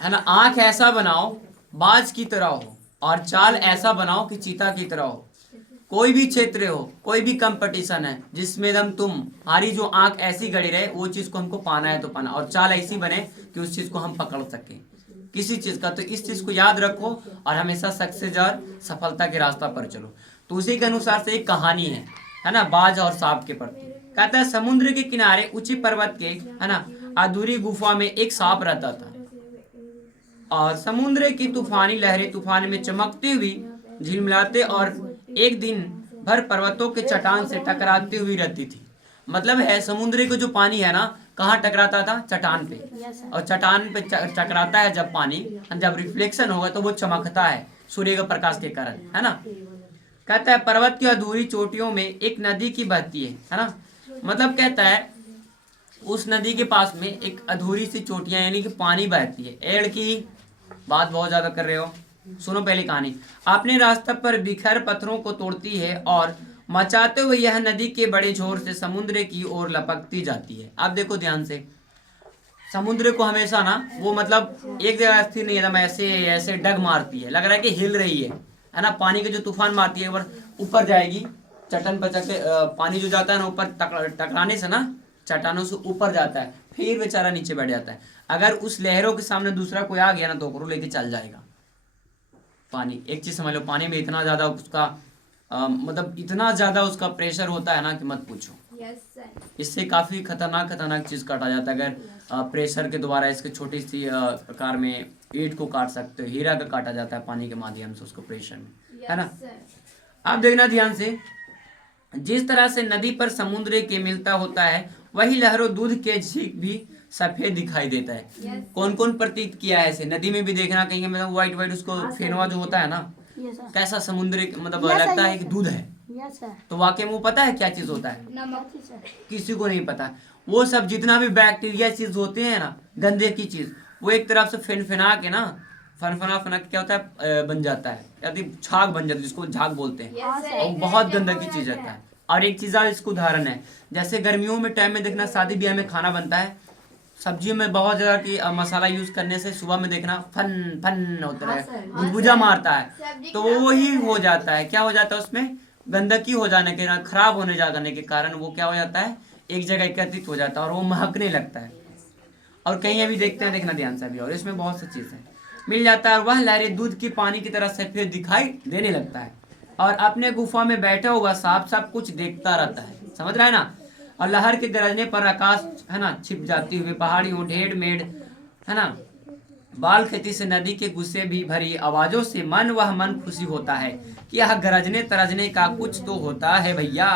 है ना। आंख ऐसा बनाओ बाज की तरह हो, और चाल ऐसा बनाओ कि चीता की तरह हो। कोई भी क्षेत्र हो, कोई भी कंपटीशन है जिसमें दम तुम्हारी जो आंख ऐसी गड़ी रहे, वो चीज को हमको पाना है तो पाना, और चाल ऐसी बने कि उस चीज को हम पकड़ सकें किसी चीज का। तो इस चीज को याद रखो और हमेशा सक्सेस और सफलता के रास्ता पर चलो। तो उसी के अनुसार से एक कहानी है ना, बाज और सांप के प्रति। कहता है समुद्र के किनारे ऊंची पर्वत के, है ना, अधूरी गुफा में एक सांप रहता था। और समुद्र की तूफानी लहरें तूफान में चमकती हुई झिलमिलाते और एक दिन भर पर्वतों के चट्टान से टकराती हुई रहती थी। मतलब है समुद्र का जो पानी है ना, कहाँ टकराता था? चट्टान पे। और चट्टान पे टकराता है जब पानी, जब रिफ्लेक्शन होगा तो वो चमकता है सूर्य के प्रकाश के कारण, है ना। कहता है पर्वत की अधूरी चोटियों में एक नदी की बहती है ना। मतलब कहता है उस नदी के पास में एक अधूरी सी चोटियां यानी कि पानी बहती है। एड़ की बात बहुत ज्यादा कर रहे हो, सुनो पहले कहानी। अपने रास्ते पर बिखर पत्थरों को तोड़ती है और मचाते हुए यह नदी के बड़े जोर से समुद्र की ओर लपकती जाती है। अब देखो ध्यान से, समुद्र को हमेशा ना वो मतलब एक जगह स्थिर नहीं है, एकदम ऐसे ऐसे डग मारती है, लग रहा है कि हिल रही है ना। पानी के जो तूफान मारती है ऊपर जाएगी, चट्टान पर चढ़ के पानी जो जाता है ना ऊपर टकराने से ना, चट्टानों से ऊपर जाता है, फिर बेचारा नीचे बैठ जाता है। अगर उस लहरों के सामने दूसरा कोई आ गया ना तो ओकरो लेके चल जाएगा पानी। एक चीज समझ लो, पानी में इतना ज्यादा उसका मतलब इतना ज्यादा उसका प्रेशर होता है ना कि मत पूछो। इससे काफी खतरनाक खतरनाक चीज काटा जाता है। अगर प्रेशर के द्वारा इसके छोटी सी प्रकार में ईंट को काट सकते हो, हीरा का काटा जाता है पानी के माध्यम से उसको प्रेशर में, है ना। आप देखना ध्यान से, जिस तरह से नदी पर समुद्र के मिलता होता है, वही लहरों दूध के झीक भी सफेद दिखाई देता है। कौन कौन प्रतीत किया है ऐसे? नदी में भी देखना कहीं मतलब व्हाइट व्हाइट उसको फेनवा जो होता है ना, कैसा समुद्र मतलब लगता है कि दूध है, तो वाकई में वो पता है क्या चीज होता है? किसी को नहीं पता। वो सब जितना भी बैक्टीरिया चीज होते हैं ना, गंदे की चीज, वो एक तरफ से फिनफिना के ना, फनफना फना के क्या होता है बन जाता है, यदि झाग बन जाता है जिसको झाग बोलते हैं। और बहुत गंदा की चीज रहता है। और एक चीज और इसको उदाहरण है, जैसे गर्मियों में टाइम में देखना शादी ब्याह में खाना बनता है, सब्जियों में बहुत ज्यादा की मसाला यूज करने से सुबह में देखना फन फन होता है, बुझबुझा मारता है, तो वो ही हो जाता है। क्या हो जाता है उसमें? गंदगी हो जाने के कारण, खराब होने जाने के कारण वो क्या हो जाता है, एक जगह एकत्रित हो जाता है और वो महकने लगता है। और कहीं अभी देखते हैं, देखना ध्यान से अभी, और इसमें बहुत सी चीज है मिल जाता है। और वह लहरें दूध की पानी की तरह सफेद दिखाई देने लगता है, और अपने गुफा में बैठा हुआ सांप सब कुछ देखता रहता है, समझ रहा है ना। और लहर के गरजने पर आकाश, है ना, छिप जाती हुई पहाड़ियों ढेर मेढ़, है ना, बाल खेती से नदी के गुस्से भी भरी आवाजों से वह मन खुशी होता है कि यह गरजने तरजने का कुछ तो होता है भैया।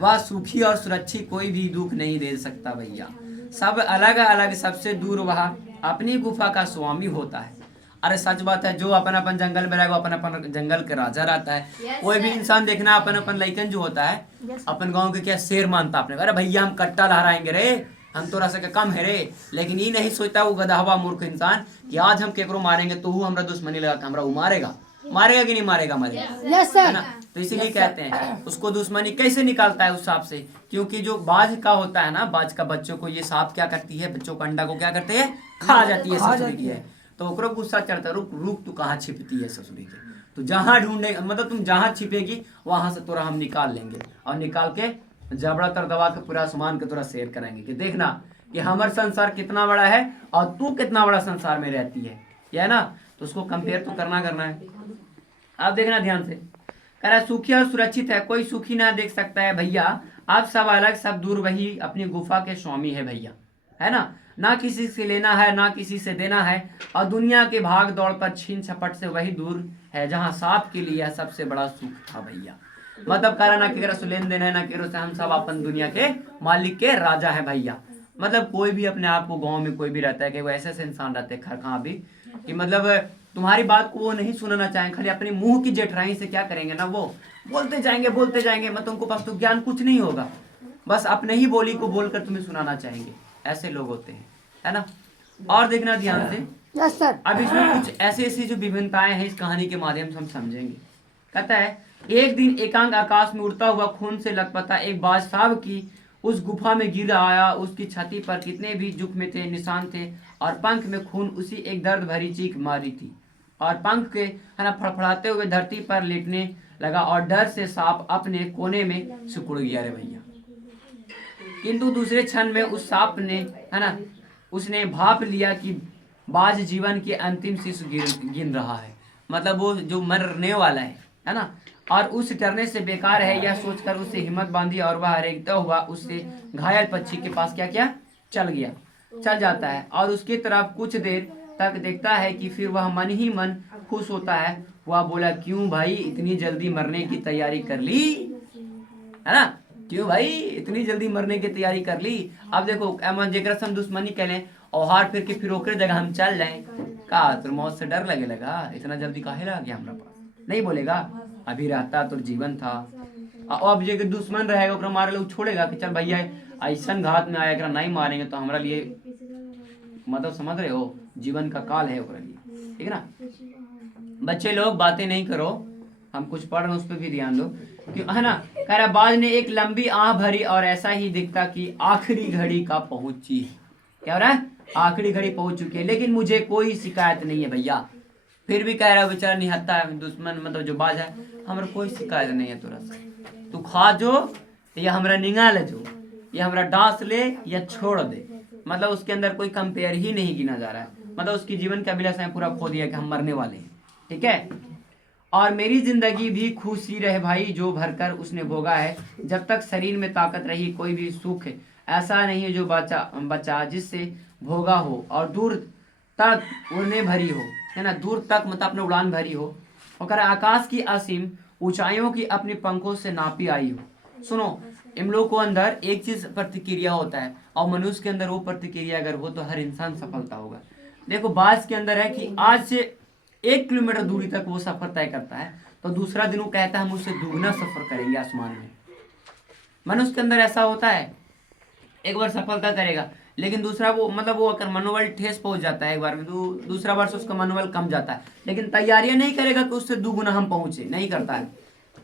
वह सुखी और सुरक्षित, कोई भी दुख नहीं दे सकता भैया। सब अलग अलग, सबसे दूर वह अपनी गुफा का स्वामी होता है। अरे सच बात है, जो अपन अपन जंगल में रहेगा अपन अपन जंगल के राजा रहता है। कोई भी इंसान देखना, अपन अपन लइकन जो होता है अपन गांव के क्या शेर मानता अपने, अरे भैया हम कट्टा लहराएंगे रे, हम तो रस के कम है रे। लेकिन ये नहीं सोचता वो गधा मूर्ख इंसान कि आज हम केकरो मारेंगे तो वो हमरा दुश्मनी लगा के हमरा मारेगा, मारेगा कि नहीं मारेगा, मारेगा, है ना। तो इसीलिए कहते हैं उसको दुश्मनी कैसे निकालता है उस सांप से, क्योंकि जो बाज का होता है ना, बाज का बच्चों को ये सांप क्या करती है, बच्चों का अंडा को क्या करते हैं, खा जाती है ससुरी की है। तो ओकरो गुस्सा चढ़ता, रुक रुक तू कहाँ छिपती है ससुरी के, तो जहां ढूंढे मतलब तुम जहां छिपेगी वहां से तोरा हम निकाल लेंगे, और निकाल के जबड़ा तर दबा के पूरा आसमान के तोरा शेयर कराएंगे कि देखना कि हमारा संसार कितना बड़ा है और तू कितना बड़ा संसार में रहती है, ये है ना। तो उसको कंपेयर तो करना है। आप देखना ध्यान से, कह रहा सुखी और सुरक्षित है, कोई सुखी ना देख सकता है भैया। आप सब अलग सब दूर, वही अपनी गुफा के स्वामी है भैया, है ना किसी से लेना है ना किसी से देना है, और दुनिया के भाग दौड़ पर छीन छपट से वही दूर है जहाँ सांप के लिए सबसे बड़ा सुख था भैया। मतलब कह रहा ना केकरो से लेन देन है ना केकरो से, हम सब अपन दुनिया के मालिक के राजा है भैया। मतलब कोई भी अपने आप को गांव में कोई भी रहता है कि वो ऐसे ऐसे इंसान रहते हैं खरखा भी, कि मतलब तुम्हारी बात को वो नहीं सुनना चाहेंगे, खाली अपने मुंह की जेठराई से क्या करेंगे ना, वो बोलते जाएंगे, मतलब उनको पास तो ज्ञान कुछ नहीं होगा, बस अपने ही बोली को बोलकर तुम्हें सुनाना चाहेंगे। ऐसे लोग होते हैं, है ना। और देखना ध्यान से, यस सर। अब इसमें कुछ ऐसी ऐसी जो विभिन्नताएं हैं इस कहानी के माध्यम से हम समझेंगे। कहता है एक दिन एकांत आकाश में उड़ता हुआ खून से लथपथा एक बादशाह की उस गुफा में गिर आया। उसकी छाती पर कितने भी जुख्म थे, निशान थे, और पंख में खून। उसी एक दर्द भरी चीख मारी थी और पंख के है ना फड़फड़ाते हुए धरती पर लेटने लगा और डर से सांप अपने कोने में सिकुड़ गया। रे भैया, किंतु दूसरे क्षण में उस सांप ने है ना उसने भाप लिया कि बाज जीवन की अंतिम शीश गिन रहा है। मतलब वो जो मरने वाला है ना, और उस डरने से बेकार है यह सोचकर उससे हिम्मत बांधी और वह रेंगता हुआ उससे घायल पक्षी के पास क्या चल जाता है और उसकी तरफ कुछ देर तक देखता है कि फिर वह मन ही मन खुश होता है। वह बोला, क्यों भाई इतनी जल्दी मरने की तैयारी कर ली, है ना, क्यों भाई इतनी जल्दी मरने की तैयारी कर ली। अब देखो एमन जेकर से हम दुश्मनी कह लें और हार फिर के फिर ओकरे जगह हम चल जाएं का तो मौत से डर लगे लगा, इतना जल्दी काहे लगा गया हमारा पास, नहीं बोलेगा। अभी रहता तो जीवन था। अब जे दुश्मन रहेगा ओकरा मारे लोग छोड़ेगा कि चल भैया ऐसा घात में आया एकरा नहीं मारेंगे तो हमारा लिए, मतलब समझ रहे हो, जीवन का काल है ओकरा लिए, ठीक है ना। बच्चे लोग बातें नहीं करो, हम कुछ पढ़ रहे हैं उस पर भी ध्यान दो, है ना। कह रहा बाज ने एक लंबी आह भरी और ऐसा ही दिखता कि आखिरी घड़ी का पहुंची। क्या हो रहा है, आखिरी घड़ी पहुंच चुकी है, लेकिन मुझे कोई शिकायत नहीं है भैया। फिर भी कह रहा बेचारा निहत्ता है दुश्मन, मतलब जो बाज है, हमारा कोई शिकायत नहीं है तोरा से, तू खा जो या हमरा निंगा ले जो या हमरा डांस ले या छोड़ दे। मतलब उसके अंदर कोई कंपेयर ही नहीं गिना जा रहा है, मतलब उसकी जीवन का अभिलाषा पूरा खो दिया कि हम मरने वाले हैं, ठीक है। और मेरी जिंदगी भी खुशी रहे भाई जो भरकर उसने भोगा है। जब तक शरीर में ताकत रही कोई भी सुख ऐसा नहीं है जो बचा जिससे भोगा हो और दूर तक उड़ने भरी हो, है ना, दूर तक मतलब अपने उड़ान भरी हो और आकाश की असीम ऊंचाइयों की अपने पंखों से नापी आई हो। सुनो, इन लोगों को अंदर एक चीज प्रतिक्रिया होता है और मनुष्य के अंदर वो प्रतिक्रिया अगर हो तो हर इंसान सफलता होगा। देखो बाज के अंदर है कि आज से 1 किलोमीटर दूरी तक वो सफर तय करता है, तो दूसरा दिन वो कहता है हम उससे दुगना सफर करेंगे आसमान में। मनुष्य के अंदर ऐसा होता है, एक बार सफलता करेगा लेकिन दूसरा वो मतलब वो अगर मनोबल ठेस पहुंच जाता है एक बार में, तो दूसरा बार से उसका मनोबल कम जाता है, लेकिन तैयारियां नहीं करेगा कि उससे दुगुना हम पहुंचे, नहीं करता है,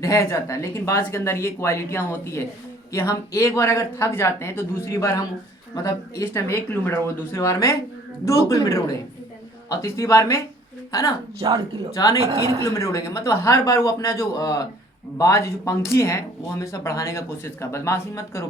रह जाता है। लेकिन बाज के अंदर ये क्वालिटियां होती है कि हम एक बार अगर थक जाते हैं तो दूसरी बार हम मतलब इस टाइम 1 किलोमीटर वो दूसरी बार में 2 किलोमीटर उड़े और तीसरी बार में है ना 4 नहीं 3 किलोमीटर उड़ेंगे। मतलब हर बार वो अपना जो बाज जो पंखी है वो हमेशा बढ़ाने का कोशिश कर, बदमाशी मत करो।